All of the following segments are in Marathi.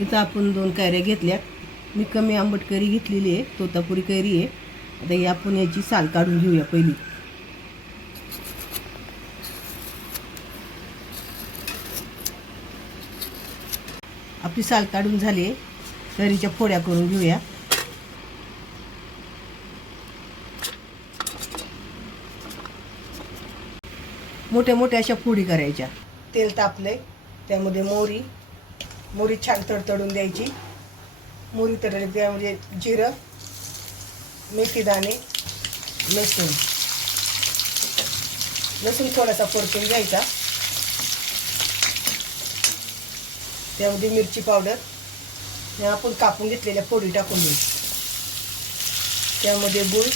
इथं आपण 2 कैऱ्या घेतल्यात। मी कमी आंबट कैरी घेतलेली आहे, तोतापुरी कैरी आहे। आता ही आपण याची साल काढून घेऊया पहिली। आपली साल काढून झाली आहे, कैरीच्या फोड्या करून घेऊया। मोठ्या मोठ्या अशा फोडी करायच्या। तेल तापले, त्यामध्ये मोहरी छान तडतडून द्यायची। मोहरी तडतडली त्यामध्ये जिरं, मेथी दाणे, लसूण थोडासा परतून घ्यायचा। त्यामध्ये मिरची पावडर आणि आपण कापून घेतलेल्या फोडी टाकून द्यायची। त्यामध्ये गूळ,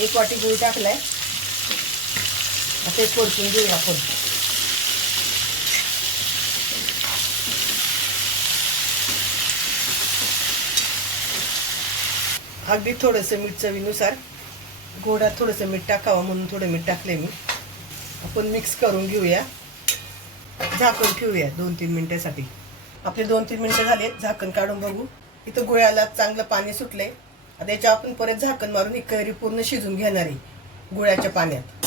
1 वाटी गूळ टाकलाय। आता परतून घेऊया आपण। अगदी थोडंसं मीठ चवीनुसार, गोडात थोडंसं मीठ टाकावं म्हणून थोडं मीठ टाकले मी। आपण मिक्स करून घेऊया, झाकून ठेवूया 2-3 मिनिटांसाठी। आपले 2-3 मिनिटं झालेत, झाकण काढून बघू। इथं गुळाला चांगलं पाणी सुटलंय। आता याच्या आपण परत झाकण मारून ही कैरी पूर्ण शिजून घेणार आहे गुळाच्या पाण्यात।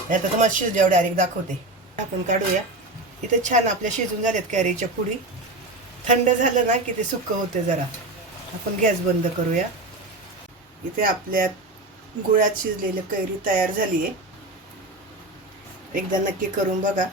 आता तुम्हाला शिजल्यावर डायरेक्ट दाखवते। झाकण काढूया। इथे छान आपल्या शिजून झाल्यात कैरीच्या फोडी। थंड झालं ना की ते सुक्क होते जरा। आपण गॅस बंद करूया। इथे आपल्या गुळात शिजलेली कैरी तयार झाली आहे। एकदा नक्की करून बघा।